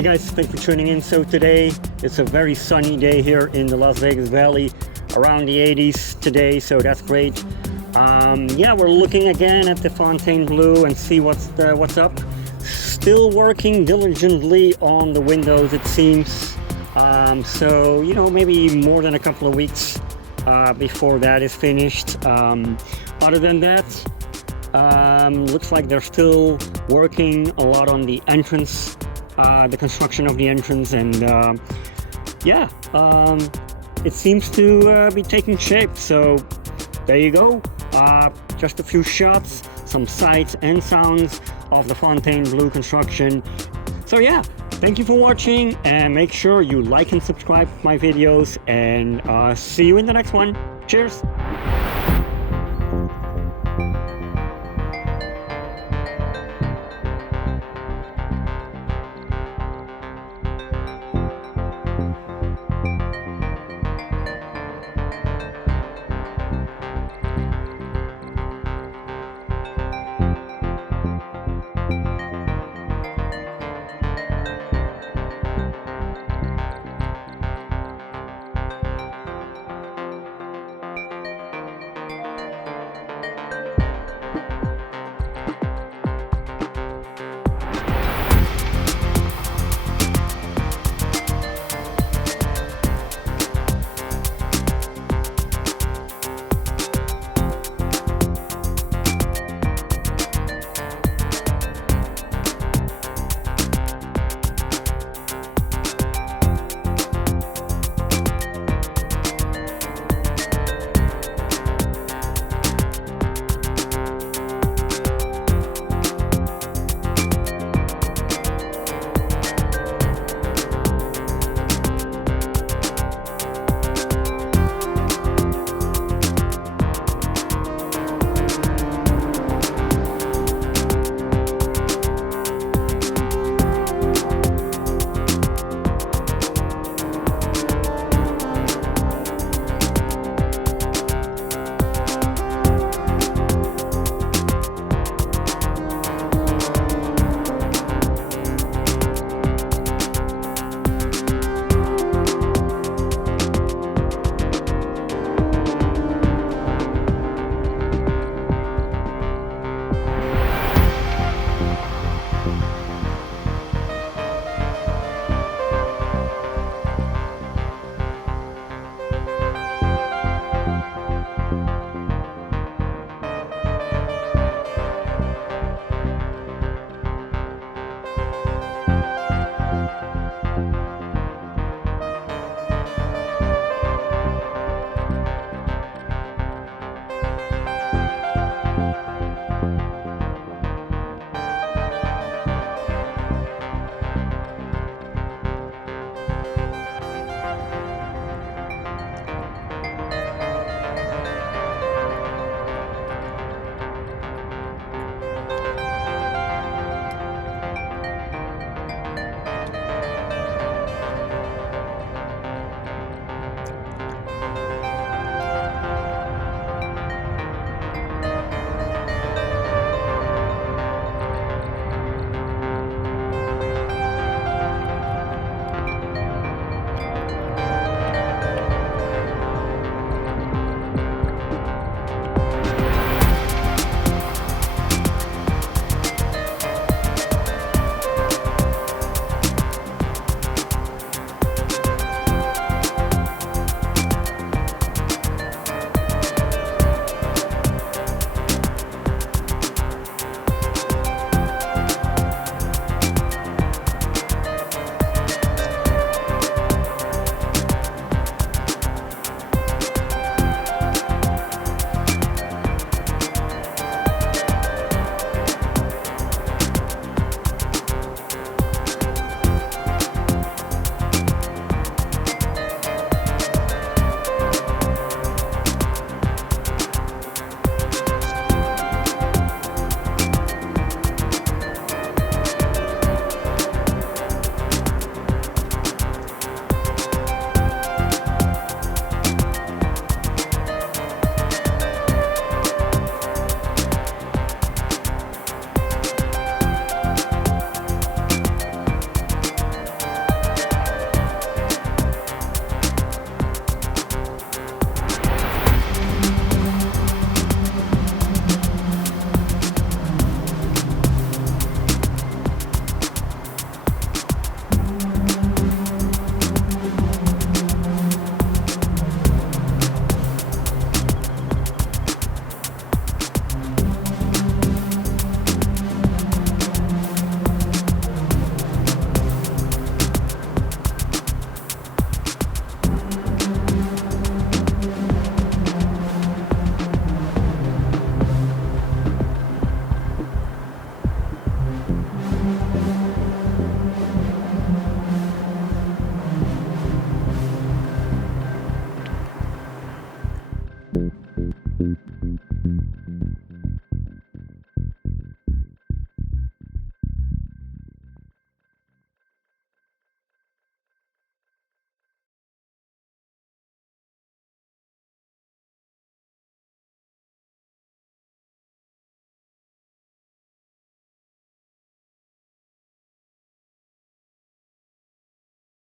Hey guys, thanks for tuning in. So today it's a very sunny day here in the Las Vegas Valley, around the 80s today, so that's great. Yeah, we're looking again at the Fontainebleau and see what's up. Still working diligently on the windows, it seems. So maybe more than a couple of weeks before that is finished. Other than that, looks like they're still working a lot on the entrance, the construction of the entrance, and it seems to be taking shape. So there you go. Just a few shots, some sights and sounds of the Fontainebleau construction. So yeah, thank you for watching, and make sure you like and subscribe to my videos, and see you in the next one. Cheers.